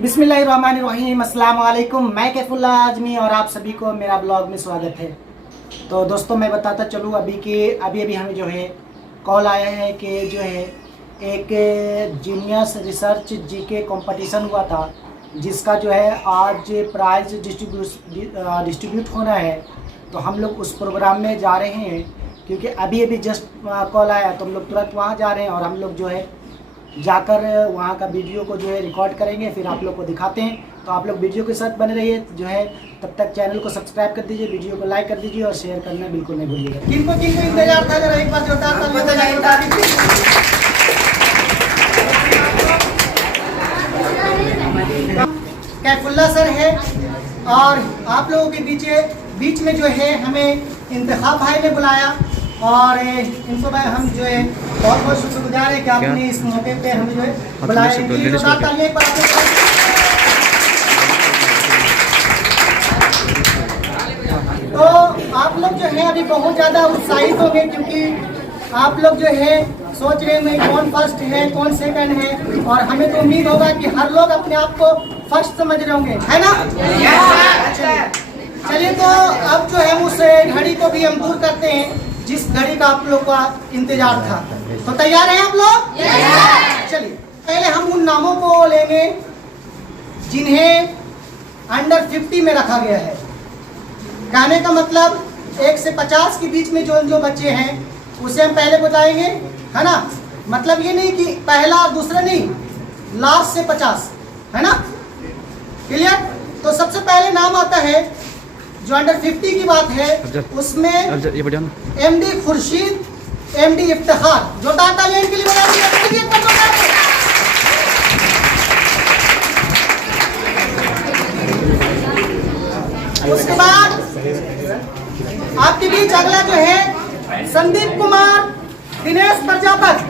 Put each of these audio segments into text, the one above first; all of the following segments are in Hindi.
बिस्मिल्लाहिर्रहमानिर्रहीम, अस्सलाम वालेकुम। मैं कैफुल्लाह आजमी और आप सभी को मेरा ब्लॉग में स्वागत है। तो दोस्तों मैं बताता चलूँ अभी हमें जो है कॉल आया है कि जो है एक जीनियस रिसर्च जीके कंपटीशन हुआ था, जिसका जो है आज प्राइज डिस्ट्रीब्यूट होना है। तो हम लोग उस प्रोग्राम में जा रहे हैं, क्योंकि अभी जस्ट कॉल आया तो हम लोग तुरंत वहाँ जा रहे हैं और हम लोग जो है जाकर वहाँ का वीडियो को जो है रिकॉर्ड करेंगे, फिर आप लोग को दिखाते हैं। तो आप लोग वीडियो के साथ बने रहिए जो है, तब तक चैनल को सब्सक्राइब कर दीजिए, वीडियो को लाइक कर दीजिए और शेयर करना बिल्कुल नहीं भूलिएगा। किनको इंतजार था, जरा एक बार जोरदार कैफुल्लाह सर है और आप लोगों के बीच में जो है हमें इंतखाब भाई ने बुलाया और इनको भाई हम जो है बहुत बहुत शुक्रगुजार है कि आपने इस मौके पे हमें जो है बुलाया। तो आप लोग जो है अभी बहुत ज़्यादा उत्साहित होंगे, क्योंकि आप लोग जो है सोच रहे होंगे कौन फर्स्ट है कौन सेकंड है, और हमें तो उम्मीद होगा कि हर लोग अपने आप को फर्स्ट समझ रहे होंगे, है ना? चलिए तो अब जो है उस घड़ी को भी हम दूर करते हैं जिस घड़ी का आप लोग का इंतजार था। तो तैयार हैं आप लोग? चलिए पहले हम उन नामों को लेंगे जिन्हें अंडर 50 में रखा गया है। कहने का मतलब 1 से 50 के बीच में जो बच्चे हैं उसे हम पहले बताएंगे, है ना? मतलब ये नहीं कि पहला दूसरा नहीं, लास्ट से 50, है ना? क्लियर? तो सबसे पहले नाम आता है जो अंडर 50 की बात है, उसमें MD खुर्शीद, MD इफ्तिखार। जो तालियां के लिए बजा दीजिए। उसके बाद आपके बीच अगला जो है संदीप कुमार दिनेश प्रजापति।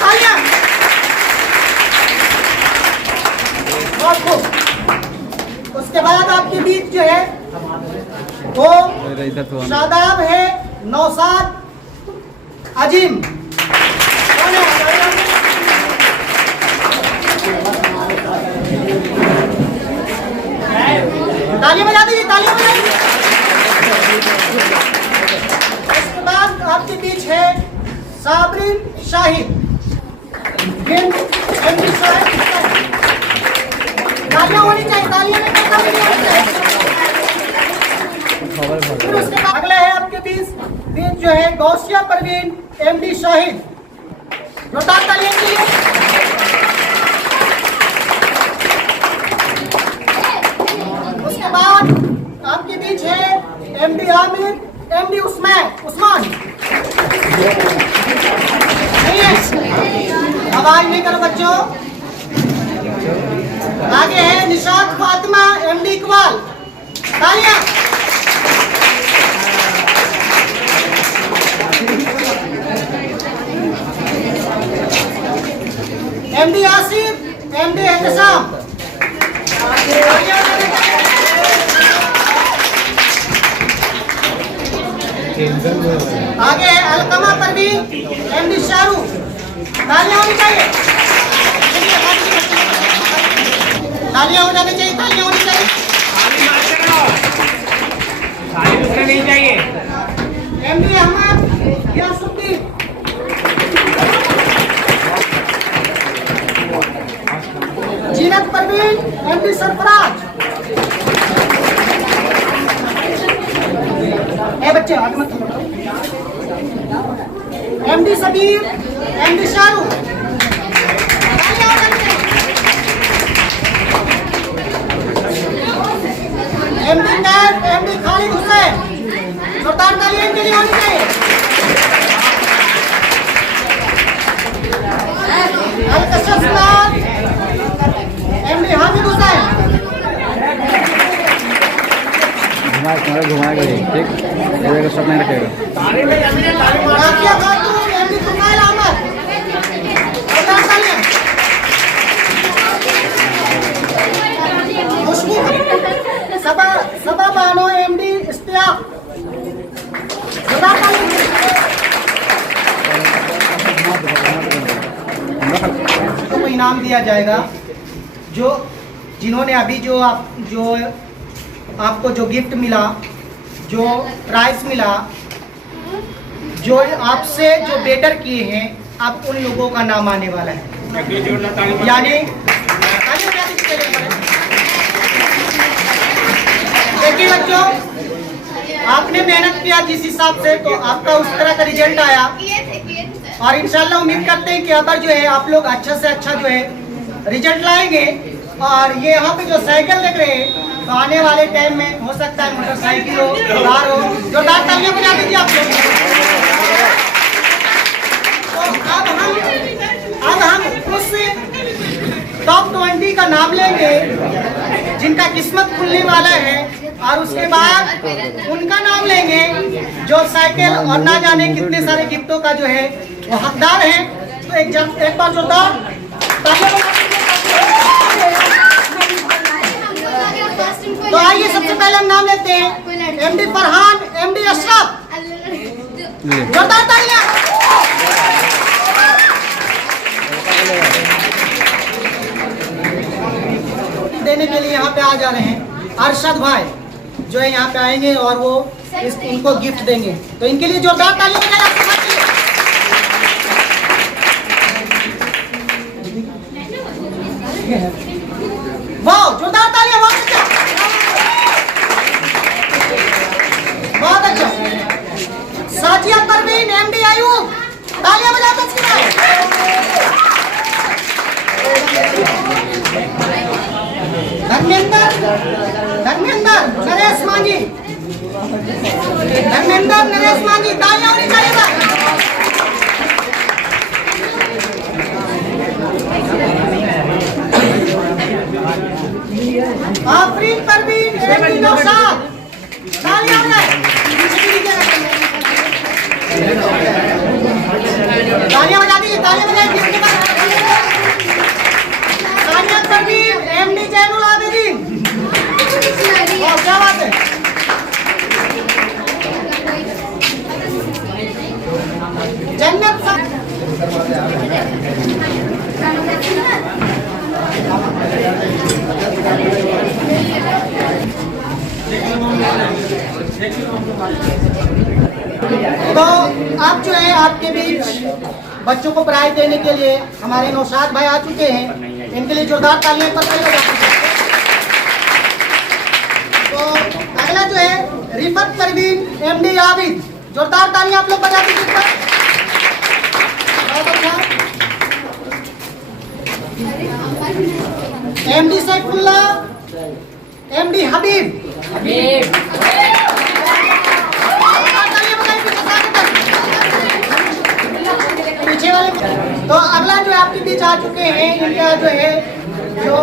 तालियां। बहुत खूब। उसके बाद आपके बीच जो है वो शादाब है नौसाद अजीम। तालियां बजा दीजिए, तालियां बजा दीजिए। इसके बाद आपके बीच है साबरीन शाहिद। तालियां होनी चाहिए, तालियां नहीं होनी चाहिए। फिर उसके बाद अगले है आपके बीच जो है गौसिया परवीन MD शाहिद। जोरदार तालियां के लिए। उसके बाद आपके बीच है MD आमिर, MD उस्मान। नहीं है, आवाज नहीं करो बच्चों। आगे है निशात फातिमा MD इकबाल। तालियां। MD Asif, MD एहतसाम। आगे है अलकमा परवीन MD शाहरुख। तालियां होनी चाहिए, तालियां हो जानी चाहिए, तालियां होनी चाहिए। नहीं चाहिए। MD अहमद यासुद्दीन। जीनत परवीन MD सरफराज। बच्चे आगे मत। MD Sabir MD Shahrukh. MD नैब MD खालिद हुसैन। जोरदार तालियां के लिए होनी चाहिए। अलकशफ नाज MD हामिद हुसैन। घुमाएगा ठीक, सब नहीं रखेगा। राकिया खातून MD सुनाइल अहमद। जोरदार तालियां। खुशबू सबा बानो MD इस्तियाक। जोरदार तालियां। तो इनाम दिया जाएगा जो जिन्होंने अभी जो आपको जो गिफ्ट मिला, जो प्राइज मिला, जो आपसे जो बेटर किए हैं, अब उन लोगों का नाम आने वाला है। यानी देखिए बच्चों, आपने मेहनत किया जिस हिसाब से, तो आपका उस तरह का रिजल्ट आया। और इंशाल्लाह उम्मीद करते हैं कि अब जो है आप लोग अच्छा से अच्छा जो है रिजल्ट लाएंगे। और ये यहाँ पे जो साइकिल देख रहे हैं, तो आने वाले टाइम में हो सकता है मोटरसाइकिल हो, कार हो। जोरदार तालियां बजा दीजिए आप लोग। तो अब हम उस टॉप 20 का नाम लेंगे जिनका किस्मत खुलने वाला है, और उसके बाद उनका नाम लेंगे जो साइकिल और ना जाने कितने सारे गिफ्टों का जो है वो हकदार है। तो एक बार जोरदार तालियां। तो आइए सबसे पहले हम नाम लेते हैं एमडी फरहान, एमडी अशरफ। जोरदार तालियां। देने के लिए यहाँ पे आ जा रहे हैं अरशद भाई, जो है यहाँ पे आएंगे और वो इनको गिफ्ट देंगे। तो इनके लिए जोरदार तालियां बजाएं। वाह, जोरदार तालियां। बहुत अच्छा। साजिया परवीन, एमडी आयूब, तालियां बजाओ सबके लिए। धर्मेंद्र नरेश मांझी, तालियां होनी चाहिए। आफरीन परवीन, एमडी नौशाद, तालियां बजाएं। तालियां बजा दीजिए, तालियां बजाएं। सानिया परवीन, एमडी जैनुल आबिदीन, क्या बात है। जन्नत तो अब जो है आपके बीच बच्चों को प्राइज देने के लिए हमारे नौशाद भाई आ चुके हैं। इनके लिए जोरदार तालियां पर तो अगला जो है रिफत परवीन, एमडी आबिद, जोरदार तालियां आप लोग बजा दीजिए। एमडी सैफुल्ला, एमडी हबीब, पीछे वाले। तो अगला जो आपके बीच आ चुके हैं, इनका जो है जो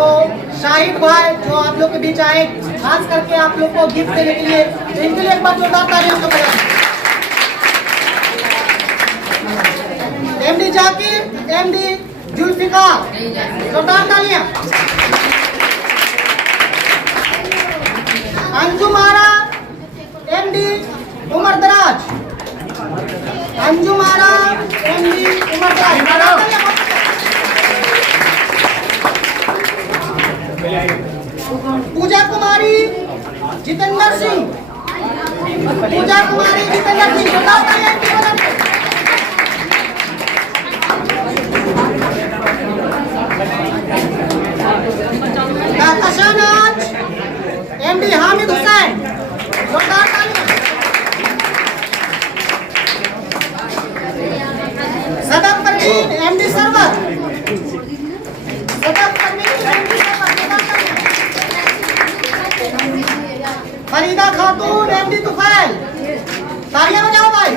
शाहिद भाई जो आप लोग के बीच आए खास करके आप लोग को गिफ्ट देने के लिए, तो इनके लिए एक बार जोरदार तालियां बजाएं। एमडी जाकिर, एमडी जुल्फिकार, जोरदार तालियां। अंजुम आरा, एमडी उमर दराज, अंजुम आरा, एमडी उमर दराज। पूजा कुमारी जितेंद्र सिंह, पूजा कुमारी जितेंद्र सिंह, जोरदार तालियां। नाज, एमडी हामिद हुसैन, जोरदार तालियां। Sadaf Parveen, MD Sarwat, Sadaf Parveen, MD Sarwat. फरीदा खातून, एमडी तुफैल, तालियां बजाओ भाई।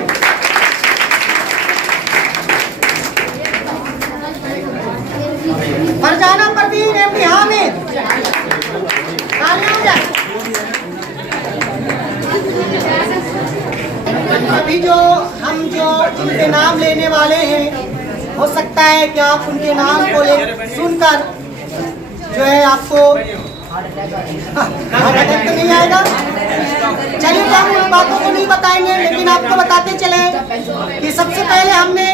फरजाना परवीन, एमडी हामिद, तालियां बजाओ। अभी जो हम जो जिनके नाम लेने वाले हैं, हो सकता है कि आप उनके नाम को सुनकर जो है आपको तो नहीं आएगा। चलिए तो हम उन बातों को नहीं बताएंगे, लेकिन आपको बताते चले कि सबसे पहले हमने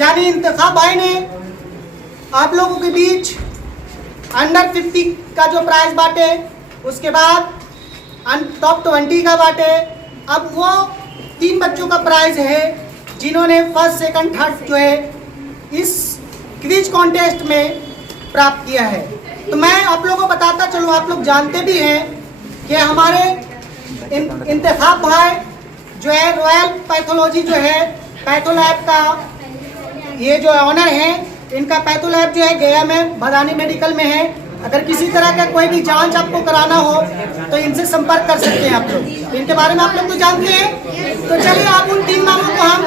यानी इंतखाब भाई ने आप लोगों के बीच अंडर 50 का जो प्राइज बांटे, उसके बाद टॉप 20 का बांटे। अब वो 3 बच्चों का प्राइज है जिन्होंने फर्स्ट सेकंड थर्ड जो है इस क्विज कॉन्टेस्ट में प्राप्त किया है। तो मैं आप लोगों को बताता चलूँ, आप लोग जानते भी हैं कि हमारे इंतखाब भाई जो है रॉयल पैथोलॉजी जो है पैथोलैब का ये जो ऑनर है, इनका पैथोलैब जो है गया में भदानी मेडिकल में है। अगर किसी तरह का कोई भी जांच आपको कराना हो तो इनसे संपर्क कर सकते हैं आप लोग। इनके बारे में आप लोग तो जानते हैं। तो चलिए आप उन 3 नामों को हम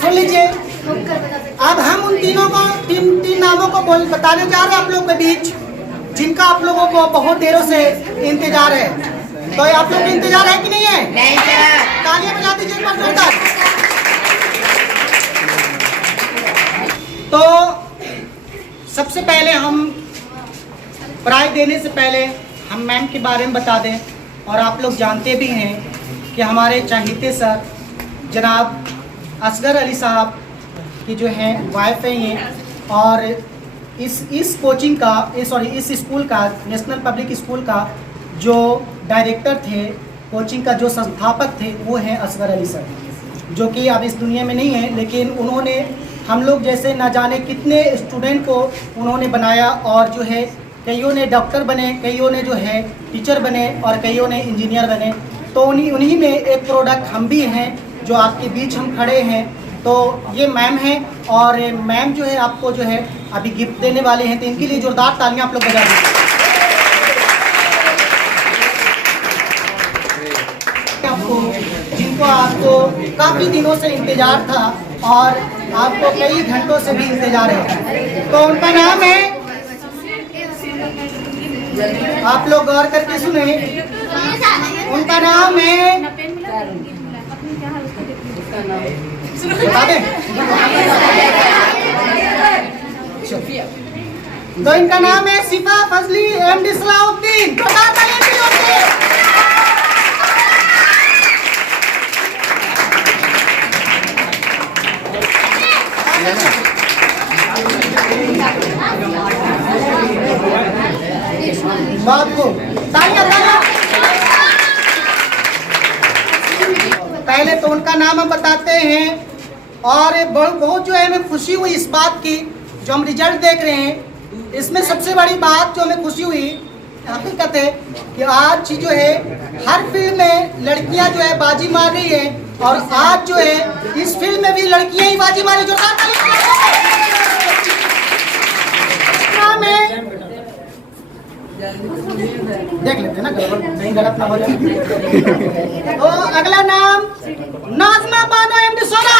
सुन लीजिए। अब हम उन तीन नामों को बताने जा रहे हैं आप लोग के बीच, जिनका आप लोगों को बहुत देरों से इंतजार है। तो आप लोग को इंतजार है कि नहीं है? नहीं सर। तालियां बजा दीजिए एक बार जोरदार। तो सबसे पहले हम प्राइज देने से पहले हम मैम के बारे में बता दें। और आप लोग जानते भी हैं कि हमारे चहेते सर जनाब असगर अली साहब की जो है वाइफ है ये, और इस कोचिंग का इस स्कूल का नेशनल पब्लिक स्कूल का जो डायरेक्टर थे, कोचिंग का जो संस्थापक थे, वो हैं असगर अली सर, जो कि अब इस दुनिया में नहीं है। लेकिन उन्होंने हम लोग जैसे ना जाने कितने स्टूडेंट को उन्होंने बनाया, और जो है कईयों ने डॉक्टर बने, कईयों ने जो है टीचर बने और कईयों ने इंजीनियर बने। तो उन्हीं में एक प्रोडक्ट हम भी हैं जो आपके बीच हम खड़े हैं। तो ये मैम हैं, और मैम जो है आपको जो है अभी गिफ्ट देने वाले हैं। तो इनके लिए जोरदार तालियां आप लोग बजा दीजिए। जिनको आपको काफ़ी दिनों से इंतजार था और आपको कई घंटों से भी इंतजार है, तो उनका नाम है, आप लोग गौर करके सुने, उनका नाम है, बता दें? तो इनका नाम है सिफा फजली एमडी सलाउद्दीन। बात को पहले तो उनका नाम हम बताते हैं। और बहुत जो है हमें खुशी हुई इस बात की, जो हम रिजल्ट देख रहे हैं, इसमें सबसे बड़ी बात जो हमें खुशी हुई हकीकत है कि आज जो है हर फील्ड में लड़कियां जो है बाजी मार रही है, और आज जो है इस फील्ड में भी लड़कियां ही बाजी मारी। जो देख लेते हैं ना, गड़बड़ नहीं, गलत ना हो जाए। तो अगला नाम नाज़मा बानो एमडी सोना।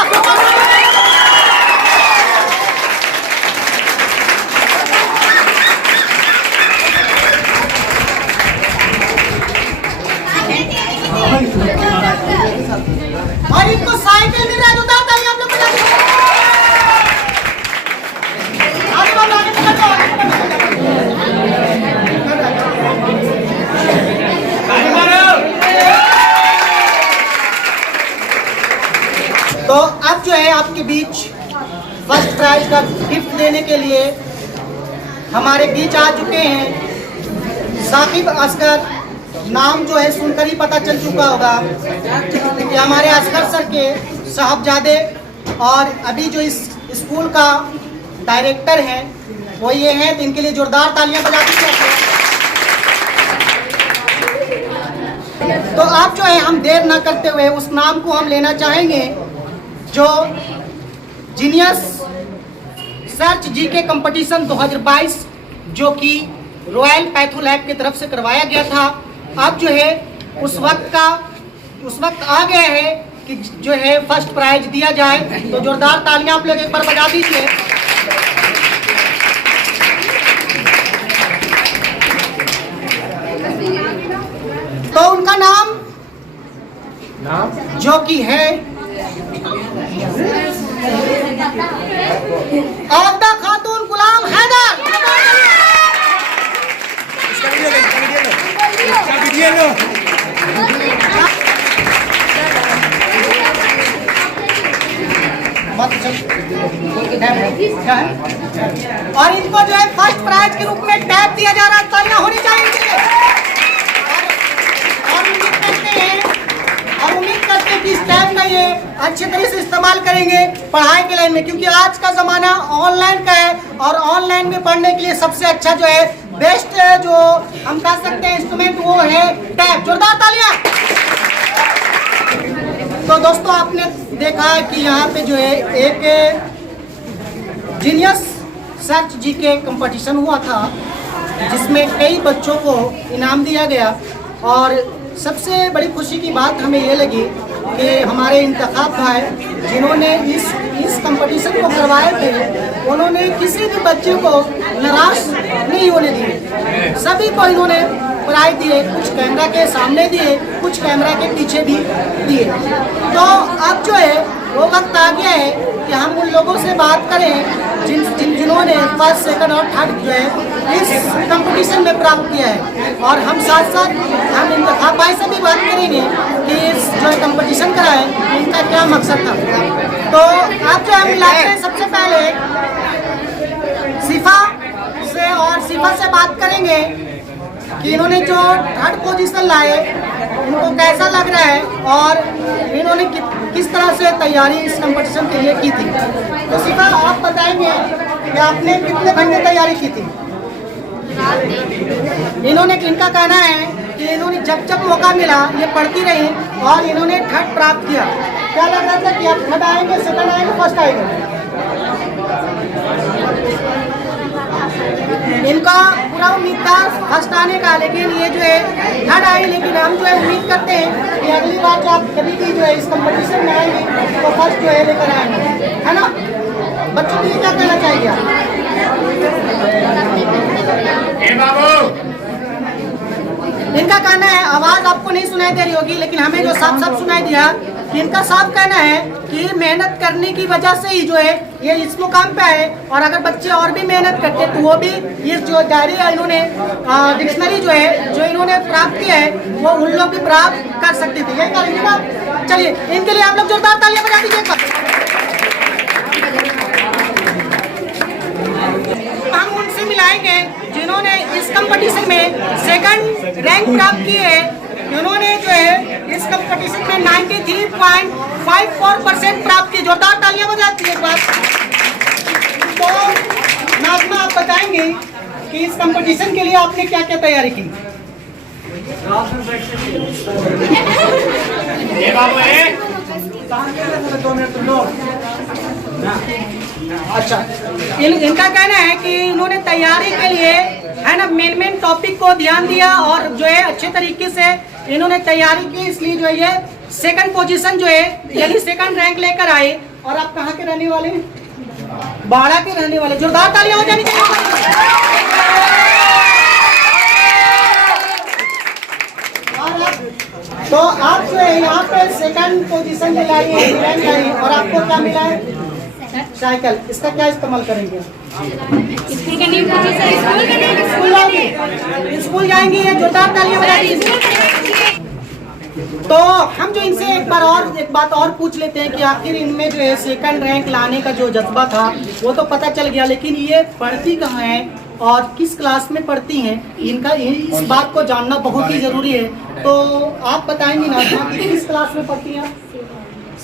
और इनको साइकिल मिल रहा है, जोरदार तालियां आप लोग बजा दीजिए। आगे बढ़ो, आगे बढ़ो। तो अब जो है आपके बीच फर्स्ट प्राइज का गिफ्ट देने के लिए हमारे बीच आ चुके हैं साकिब असगर। नाम जो है सुनकर ही पता चल चुका होगा कि हमारे असगर सर के साहबजादे, और अभी जो इस स्कूल का डायरेक्टर हैं वो ये हैं। तो इनके लिए जोरदार तालियां बजा दीजिए। तो आप जो है हम देर ना करते हुए उस नाम को हम लेना चाहेंगे जो जीनियस सर्च जीके कंपटीशन 2022 जो कि रॉयल पैथोलैब की तरफ से करवाया गया था, अब जो है उस वक्त आ गया है कि जो है फर्स्ट प्राइज दिया जाए। तो जोरदार तालियां आप लोग एक बार बजा दीजिए। तो उनका नाम जो कि है आबदा खातून गुलाम हैदर। क्या है? और इनको जो है फर्स्ट प्राइज के रूप में टैब दिया जा रहा है, तालियां होनी चाहिए इनके लिए। और उम्मीद करते हैं कि इस टैब का ये अच्छे तरीके से इस्तेमाल करेंगे पढ़ाई के लाइन में, क्योंकि आज का ज़माना ऑनलाइन का है और ऑनलाइन में पढ़ने के लिए सबसे अच्छा जो है बेस्ट जो हम कह सकते हैं इंस्ट्रूमेंट वो है टैब। जोरदार तालियां। तो दोस्तों आपने देखा कि यहाँ पे जो है एक जीनियस सर्च जीके कंपटीशन हुआ था जिसमें कई बच्चों को इनाम दिया गया। और सबसे बड़ी खुशी की बात हमें ये लगी कि हमारे इंतखाब भाई जिन्होंने इस कंपटीशन को करवाए थे उन्होंने किसी भी बच्चे को निराश नहीं होने दिए, सभी को इन्होंने प्राइज दिए, कुछ कैमरा के सामने दिए, कुछ कैमरा के पीछे भी दिए। तो अब जो है वो वक्त आ गया है कि हम उन लोगों से बात करें जिन्होंने फर्स्ट सेकंड और थर्ड जो है इस कंपटीशन में प्राप्त किया है। और हम साथ साथ हम इंतखाब भाई से भी बात करेंगे कि इस जो कंपटीशन करा है इनका क्या मकसद था। तो आप जो हम मिलाते हैं सबसे पहले सिफा से, और सिफा से बात करेंगे कि इन्होंने जो थर्ड पोजीशन लाए इनको कैसा लग रहा है और इन्होंने किस तरह से तैयारी इस कंपटीशन के लिए की थी। तो सिफा आप बताएंगे कि आपने कितने घंटे तैयारी की थी। इन्होंने, इनका कहना है कि इन्होंने जब जब मौका मिला ये पढ़ती रही और इन्होंने थर्ड प्राप्त किया। क्या लग रहा था कि आप थर्ड आएंगे, सेकंड आएंगे, फर्स्ट आएंगे? इनका पूरा उम्मीद था फर्स्ट आने का, लेकिन ये जो है थर्ड आई। लेकिन हम जो है उम्मीद करते हैं कि अगली बार जब आप कभी भी जो है इस कंपटीशन में आएंगे तो फर्स्ट जो है लेकर आएंगे, है ना? बच्चों के लिए क्या कहना चाहिए आप? इनका कहना है, आवाज आपको नहीं सुनाई दे रही होगी लेकिन हमें जो साफ साफ सुनाई दिया कि इनका साफ कहना है कि मेहनत करने की वजह से ही जो है ये इस मुकाम पे आए। और अगर बच्चे और भी मेहनत करते तो वो भी ये जो डायरी इन्होंने डिक्शनरी जो है जो इन्होंने प्राप्त किया है वो उन लोग भी प्राप्त कर सकते थे। यही करेंगे ना? चलिए इनके लिए आप लोग जोरदार तालियां बजा दीजिए। हम उनसे मिलाएंगे जिन्होंने इस कंपटीशन में सेकंड रैंक प्राप्त की है। उन्होंने जो है इस कंपटीशन में 93.54% प्राप्त की। जोरदार तालियां बजाती है एक बार। तो नाज़मा आप बताएंगे कि इस कंपटीशन के लिए आपने क्या क्या तैयारी की? अच्छा, इनका कहना है कि इन्होंने तैयारी के लिए है ना मेन टॉपिक को ध्यान दिया और जो है अच्छे तरीके से इन्होंने तैयारी की, इसलिए जो है ये सेकंड पोजीशन जो है यानी सेकंड रैंक लेकर आए। और आप कहाँ के रहने वाले हैं? बाड़ा के रहने वाले। जोरदार तालियां हो जानी चाहिए। तो आप जो है यहाँ पे सेकंड पोजीशन में लाइए, रैंक लाइए और आपको क्या मिला है? साइकिल। इसका क्या इस्तेमाल करेंगे? स्कूल जाएंगे। जोरदार तालियां बजाइए। तो हम जो इनसे एक बात और पूछ लेते हैं कि आखिर इनमें जो है सेकंड रैंक लाने का जो जज्बा था वो तो पता चल गया, लेकिन ये पढ़ती कहाँ है और किस क्लास में पढ़ती हैं, इनका इस बात को जानना बहुत ही जरूरी है। तो आप बताएंगे ना कि किस क्लास में पढ़ती हैं?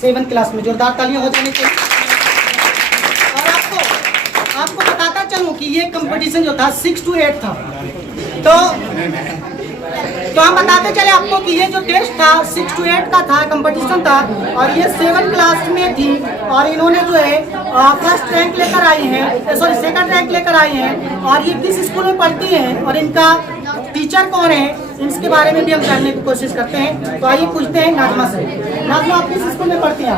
7th क्लास में। जोरदार तालियां हो जानी चाहिए। और आपको बताता चलूं कि ये कंपटीशन जो था 6 to 8 था। तो हम बताते चले आपको कि ये जो टेस्ट था 6 to 8 का था, कंपटीशन था और ये 7th क्लास में थी और इन्होंने जो है फर्स्ट रैंक लेकर आई हैं, सॉरी सेकंड रैंक लेकर आई हैं। और ये किस स्कूल में पढ़ती हैं और इनका टीचर कौन है इसके बारे में भी हम जानने की कोशिश करते हैं। तो आइए पूछते हैं नाज़मा से। नाज़मा आप किस स्कूल में पढ़ती हैं?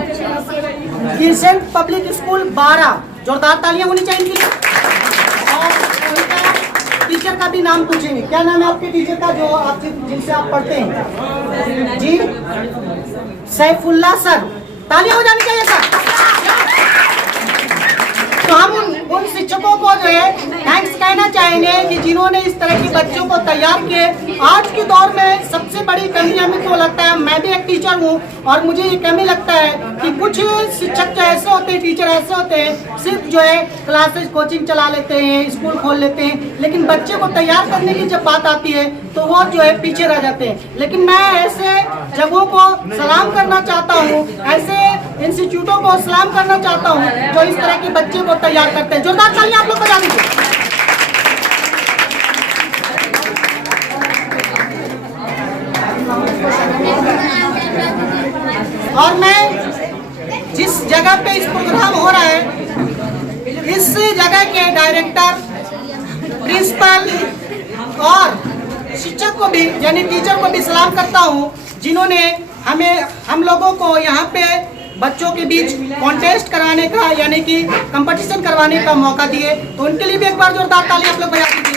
Crescent public school 12। जोरदार तालियां होनी चाहिए इनके लिए। टीचर का भी नाम पूछेंगे। क्या नाम है आपके टीचर का जो आप जिनसे आप पढ़ते हैं? जी सैफुल्लाह सर। तालियां हो जानी चाहिए सर। तो हम उन शिक्षकों को जो है थैंक्स कहना चाहेंगे कि जिन्होंने इस तरह के बच्चों को तैयार किए। आज के दौर में सबसे बड़ी कमी हमें तो लगता है, मैं भी एक टीचर हूँ और मुझे ये कमी लगता है कि कुछ शिक्षक जो ऐसे होते हैं, टीचर ऐसे होते हैं, सिर्फ जो है क्लासेस कोचिंग चला लेते हैं, स्कूल खोल लेते हैं, लेकिन बच्चे को तैयार करने की जब बात आती है तो वो जो है पीछे रह जाते हैं। लेकिन मैं ऐसे जगहों को सलाम करना चाहता हूँ, ऐसे इंस्टीट्यूटों को सलाम करना चाहता हूँ जो इस तरह के बच्चे को तैयार करते हैं। जोरदार तालियां आप लोग बजा दीजिए। और मैं जिस जगह पे इस प्रोग्राम हो रहा है, इस जगह के डायरेक्टर, प्रिंसिपल और शिक्षक को भी यानी टीचर को भी सलाम करता हूँ, जिन्होंने हम लोगों को यहाँ पे बच्चों के बीच कॉन्टेस्ट कराने का यानी कि कंपटीशन करवाने का मौका दिए। तो उनके लिए भी एक बार जोरदार ताली आप लोग बजा दीजिए।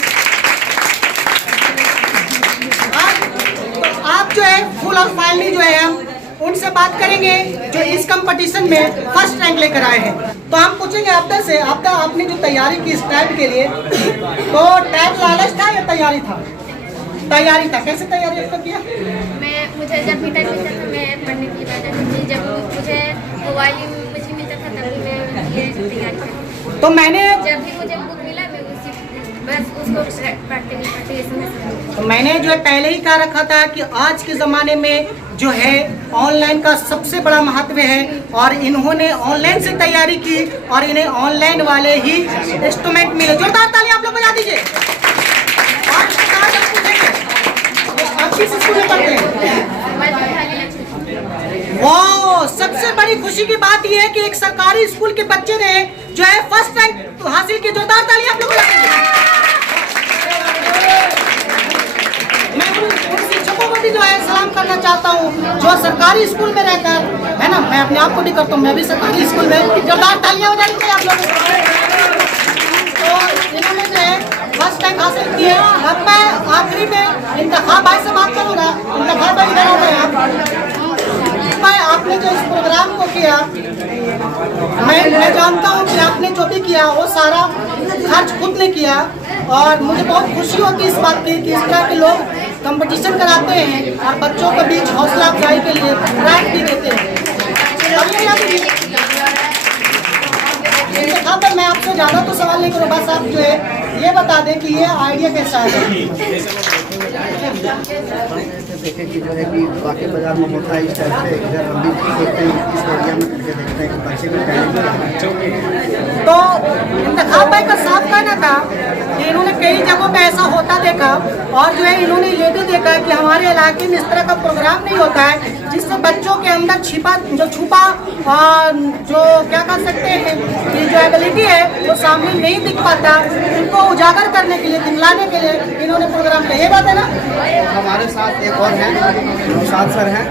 आप जो है फुल और फाइनली जो है हम उनसे बात करेंगे जो इस कंपटीशन में फर्स्ट रैंक लेकर आए हैं। तो हम पूछेंगे आपदा से, आपदा आपने जो तैयारी की इस टाइप के लिए, तो टाइप लालच था या तैयारी था? तैयारी था। कैसे तैयारी आपका किया? मुझे जब भी टाइम मिलता था मैं पढ़ने की वजह से, जब मुझे मोबाइल मुझे मिलता था तभी मैं ये तैयारी करती। तो मैंने जब भी मुझे बुक मिला मैं बस उसको पढ़ते नहीं पढ़ते इसमें। तो मैंने जो है पहले ही कहा रखा था कि आज के ज़माने में जो है ऑनलाइन का सबसे बड़ा महत्व है और इन्होंने ऑनलाइन से तैयारी की और इन्हें ऑनलाइन वाले ही इंस्ट्रूमेंट मिले। जोरदार ताली आप लोग बजा दीजिए। आप किस स्कूल में पढ़ते हैं? वाह, सबसे बड़ी खुशी की बात यह है कि एक सरकारी स्कूल के बच्चे ने जो है फर्स्ट रैंक हासिल की। जोरदार ताली आप लोग बजा दीजिए। मैं उन शिक्षकों को भी जो है सलाम करना चाहता हूँ जो सरकारी स्कूल में रहकर, है ना, मैं अपने आप को भी करता हूँ, मैं भी सरकारी स्कूल में। जोरदार तालियां हो जाएंगी आप लोगों को। तो इन्होंने जो है फर्स्ट रैंक हासिल किए। अब मैं आखिरी में इंतखाब भाई से बात करूँगा। इंतखाब भाई इधर हो गए आप। आपने जो इस प्रोग्राम को किया, मैं जानता हूँ कि आपने जो भी किया वो सारा खर्च खुद ने किया और मुझे बहुत खुशी होती है इस बात की कि इस तरह के लोग कंपटीशन कराते हैं और बच्चों के बीच हौसला अफजाई के लिए प्राइज भी देते हैं। पर मैं आपसे ज़्यादा तो सवाल नहीं करूँ, बस आप जो है ये बता दें कि ये आइडिया कैसा है। देखें कि जो है कि बाकी बाजार में होता है इस टाइप से, इधर हम भी देखते हैं इस एरिया में करके देखते हैं कि बच्चे भी टैलेंट। तो इंतखाब भाई का साफ कहना था कि इन्होंने कई जगहों पे ऐसा होता देखा और जो है इन्होंने ये भी देखा कि हमारे इलाके में इस तरह का प्रोग्राम नहीं होता है जिससे बच्चों के अंदर छुपा जो क्या कर सकते हैं कि जो एबिलिटी है वो सामने नहीं दिख पाता, उनको उजागर करने के लिए, दिखलाने के लिए इन्होंने प्रोग्राम किया। ये बात है ना? हमारे साथ एक और हैं, नौशाद सर हैं,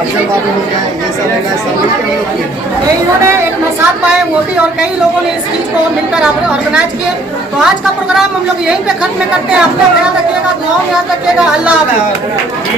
अफजल बाबू हो गए, ये सब हो गए। इन्होंने एक नौशाद भाई वो भी और कई लोगों ने इस चीज़ को मिलकर ऑर्गेनाइज किए। तो आज का प्रोग्राम हम लोग यहीं पे खत्म करते हैं। अपना ख्याल रखिएगा, दुआओं में याद रखिएगा। अल्लाह हाफ़िज़।